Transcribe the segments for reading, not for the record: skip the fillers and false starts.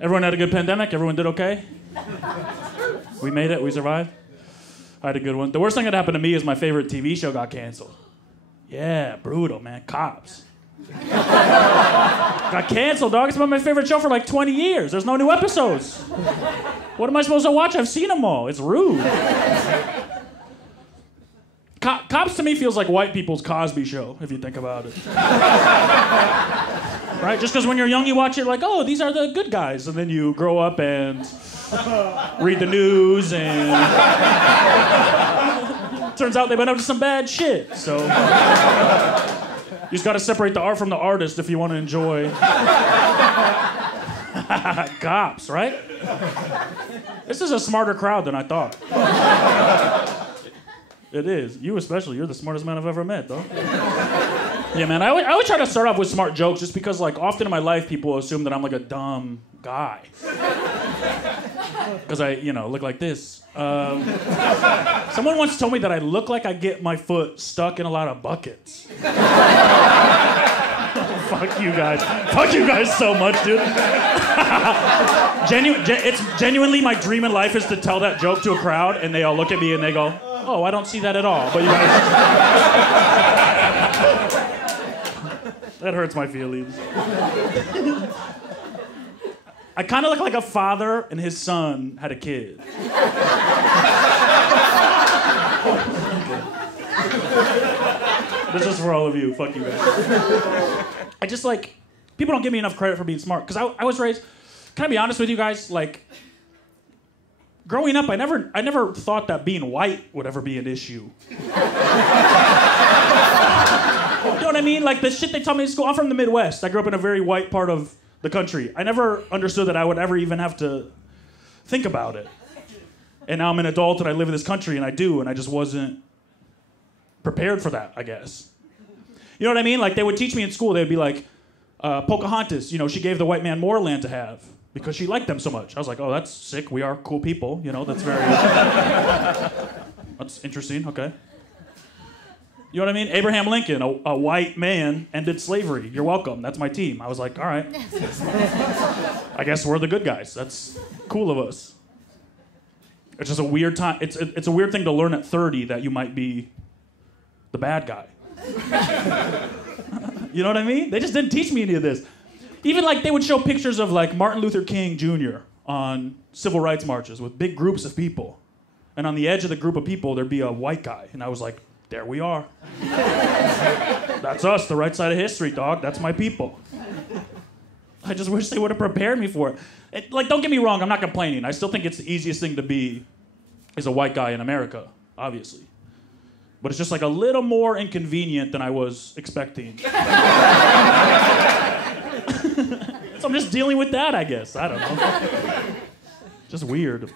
Everyone had a good pandemic? Everyone did okay? We made it? We survived? I had a good one. The worst thing that happened to me is my favorite TV show got canceled. Yeah, brutal, man. Cops. Got canceled, dog. It's been my favorite show for like 20 years. There's no new episodes. What am I supposed to watch? I've seen them all. It's rude. Cops to me feels like white people's Cosby Show, if you think about it. Right? Just because when you're young you watch it like, oh, these are the good guys. And then you grow up and read the news and turns out they've been up to some bad shit. So you just got to separate the art from the artist if you want to enjoy cops, right? This is a smarter crowd than I thought. It is. You especially. You're the smartest man I've ever met, though. Yeah, man. I always try to start off with smart jokes just because, like, often in my life, people assume that I'm, like, a dumb guy. Because I, look like this. Someone once told me that I look like I get my foot stuck in a lot of buckets. Fuck you guys. Fuck you guys so much, dude. It's genuinely my dream in life is to tell that joke to a crowd, and they all look at me and they go, oh, I don't see that at all. But you guys... That hurts my feelings. I kind of look like a father and his son had a kid. This is for all of you. Fuck you guys. I just like... People don't give me enough credit for being smart. Because I was raised... Can I be honest with you guys? Like... Growing up, I never thought that being white would ever be an issue. You know what I mean? Like the shit they taught me in school. I'm from the Midwest. I grew up in a very white part of the country. I never understood that I would ever even have to think about it. And now I'm an adult and I live in this country and I do, and I just wasn't prepared for that, I guess. You know what I mean? Like they would teach me in school. They'd be like, Pocahontas, she gave the white man more land to have. Because she liked them so much. I was like, oh, that's sick. We are cool people. That's very... That's interesting. Okay. You know what I mean? Abraham Lincoln, a white man, ended slavery. You're welcome. That's my team. I was like, all right. I guess we're the good guys. That's cool of us. It's just a weird time. It's a weird thing to learn at 30 that you might be the bad guy. You know what I mean? They just didn't teach me any of this. Even like they would show pictures of like Martin Luther King Jr. on civil rights marches with big groups of people. And on the edge of the group of people, there'd be a white guy. And I was like, there we are. That's us, the right side of history, dog. That's my people. I just wish they would have prepared me for it. Like, don't get me wrong, I'm not complaining. I still think it's the easiest thing to be is a white guy in America, obviously. But it's just like a little more inconvenient than I was expecting. So I'm just dealing with that, I guess. I don't know. Just weird.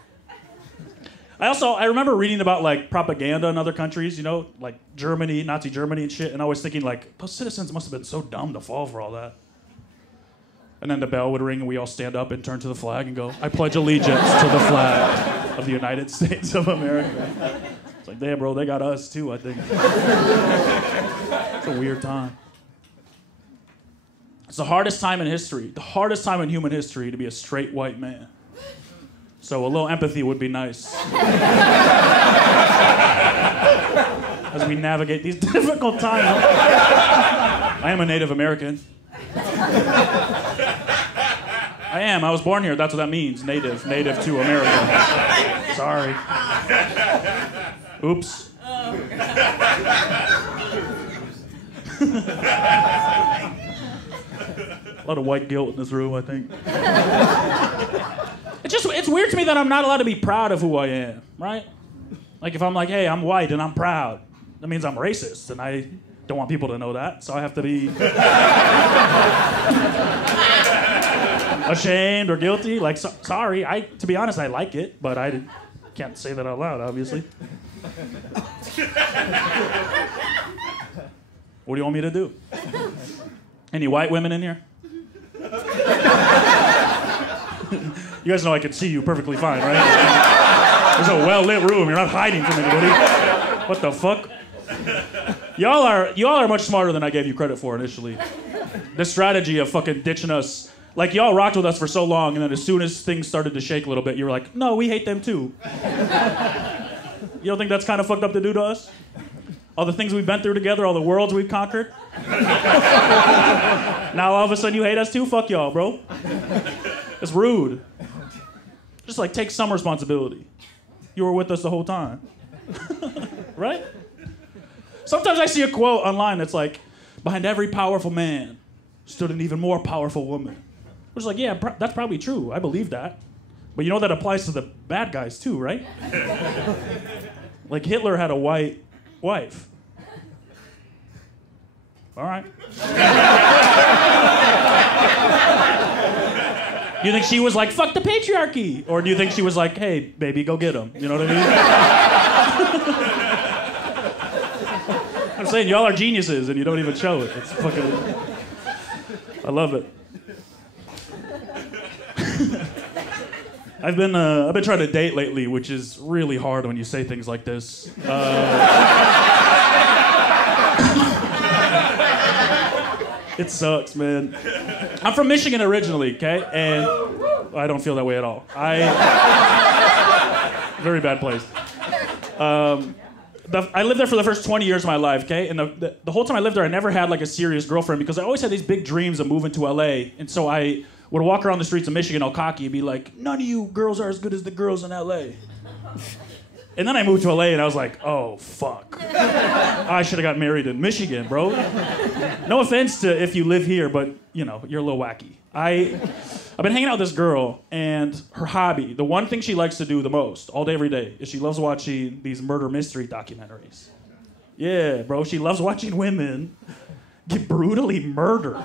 I remember reading about like propaganda in other countries, like Germany, Nazi Germany and shit, and I was thinking like, those citizens must have been so dumb to fall for all that. And then the bell would ring and we all stand up and turn to the flag and go, I pledge allegiance to the flag of the United States of America. It's like, damn, bro, they got us too, I think. It's a weird time. It's the hardest time in history, the hardest time in human history to be a straight white man. So a little empathy would be nice. As we navigate these difficult times. I am a Native American. I am. I was born here. That's what that means. Native to America. Sorry. Oops. A lot of white guilt in this room, I think. It's weird to me that I'm not allowed to be proud of who I am, right? Like if I'm like, hey, I'm white and I'm proud, that means I'm racist, and I don't want people to know that, so I have to be ashamed or guilty. Like, sorry, to be honest, I like it, but I can't say that out loud, obviously. What do you want me to do? Any white women in here? You guys know I can see you perfectly fine, right? There's a well-lit room. You're not hiding from anybody. What the fuck? Y'all are much smarter than I gave you credit for initially. This strategy of fucking ditching us Like, y'all rocked with us for so long, and then as soon as things started to shake a little bit, you were like, no, we hate them too. You don't think that's kind of fucked up to do to us? All the things we've been through together, all the worlds we've conquered. Now all of a sudden you hate us too? Fuck y'all, bro. It's rude. Just like take some responsibility. You were with us the whole time. Right? Sometimes I see a quote online that's like, behind every powerful man stood an even more powerful woman. Which is like, yeah, that's probably true. I believe that. But you know that applies to the bad guys too, right? Like Hitler had a white wife. All right. Do you think she was like, fuck the patriarchy? Or do you think she was like, hey, baby, go get him? You know what I mean? I'm saying y'all are geniuses and you don't even show it. It's fucking... I love it. I've been trying to date lately, which is really hard when you say things like this. It sucks, man. I'm from Michigan originally, okay? And I don't feel that way at all. Very bad place. I lived there for the first 20 years of my life, okay? And the whole time I lived there, I never had like a serious girlfriend because I always had these big dreams of moving to LA. And so I would walk around the streets of Michigan all cocky and be like, none of you girls are as good as the girls in LA. And then I moved to LA and I was like, oh, fuck. I should have got married in Michigan, bro. No offense to if you live here, but, you know, you're a little wacky. I've been hanging out with this girl, and her hobby, the one thing she likes to do the most, all day, every day, is she loves watching these murder mystery documentaries. Yeah, bro, she loves watching women get brutally murdered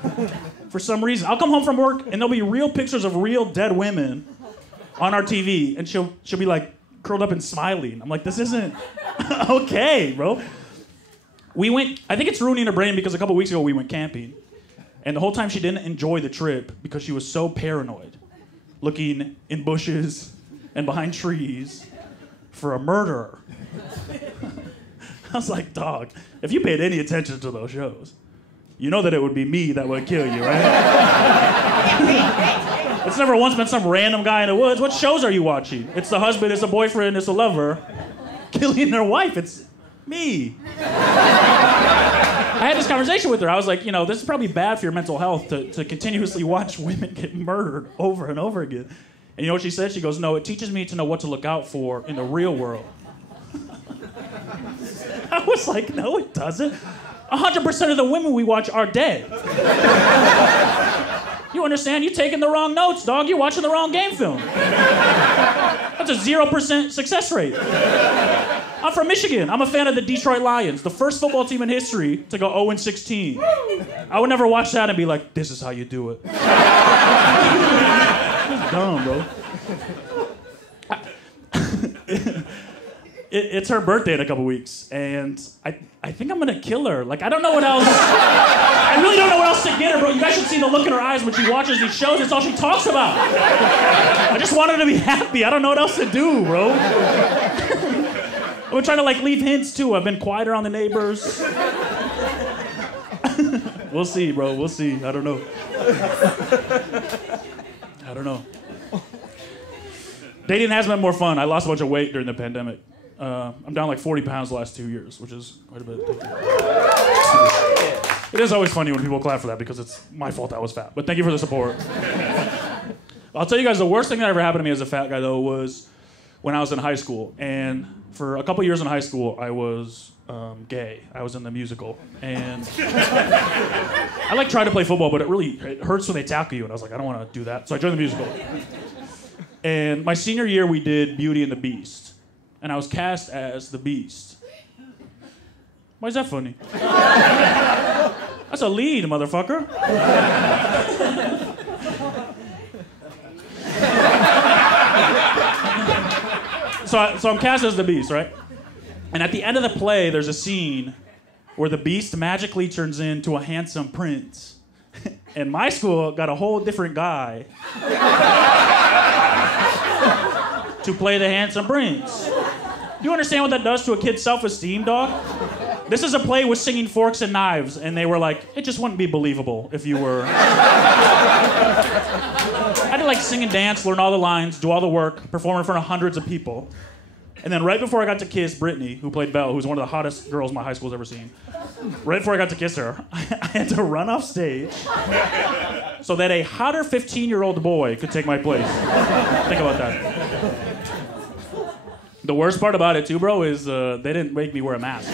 for some reason. I'll come home from work, and there'll be real pictures of real dead women on our TV, and she'll be like, curled up and smiling. I'm like, this isn't okay, bro. I think it's ruining her brain because a couple weeks ago we went camping. And the whole time she didn't enjoy the trip because she was so paranoid, looking in bushes and behind trees for a murderer. I was like, dog, if you paid any attention to those shows, you know that it would be me that would kill you, right? It's never once been some random guy in the woods. What shows are you watching? It's the husband, it's the boyfriend, it's the lover killing their wife. It's me. I had this conversation with her. I was like, you know, this is probably bad for your mental health to continuously watch women get murdered over and over again. And you know what she said? She goes, no, it teaches me to know what to look out for in the real world. I was like, no, it doesn't. 100% of the women we watch are dead. You understand? You're taking the wrong notes, dog. You're watching the wrong game film. That's a 0% success rate. I'm from Michigan. I'm a fan of the Detroit Lions, the first football team in history to go 0-16. I would never watch that and be like, this is how you do it. It's dumb, bro. It's her birthday in a couple weeks, and I think I'm gonna kill her. Like, I don't know what else. I really don't know what else to get her, bro. You guys should see the look in her eyes when she watches these shows. It's all she talks about. I just want her to be happy. I don't know what else to do, bro. I've been trying to, like, leave hints, too. I've been quiet around the neighbors. We'll see, bro. We'll see. I don't know. I don't know. Dating has been more fun. I lost a bunch of weight during the pandemic. I'm down like 40 pounds the last 2 years, which is quite a bit. It is always funny when people clap for that because it's my fault I was fat. But thank you for the support. I'll tell you guys the worst thing that ever happened to me as a fat guy, though, was when I was in high school. And for a couple years in high school, I was gay. I was in the musical. And I like tried to play football, but it hurts when they tackle you. And I was like, I don't want to do that. So I joined the musical. And my senior year, we did Beauty and the Beast. And I was cast as the Beast. Why is that funny? That's a lead, motherfucker. So I'm cast as the Beast, right? And at the end of the play, there's a scene where the Beast magically turns into a handsome prince. And my school got a whole different guy to play the handsome prince. Do you understand what that does to a kid's self-esteem, dog? This is a play with singing forks and knives, and they were like, it just wouldn't be believable if you were... I had to like sing and dance, learn all the lines, do all the work, perform in front of hundreds of people. And then right before I got to kiss Brittany, who played Belle, who's one of the hottest girls my high school's ever seen, right before I got to kiss her, I had to run off stage so that a hotter 15-year-old boy could take my place. Think about that. The worst part about it, too, bro, is they didn't make me wear a mask.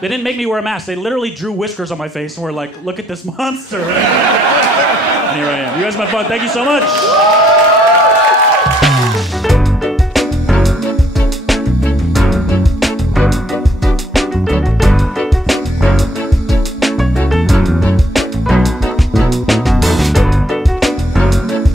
They didn't make me wear a mask. They literally drew whiskers on my face and were like, look at this monster. And here I am. You guys have had fun. Thank you so much.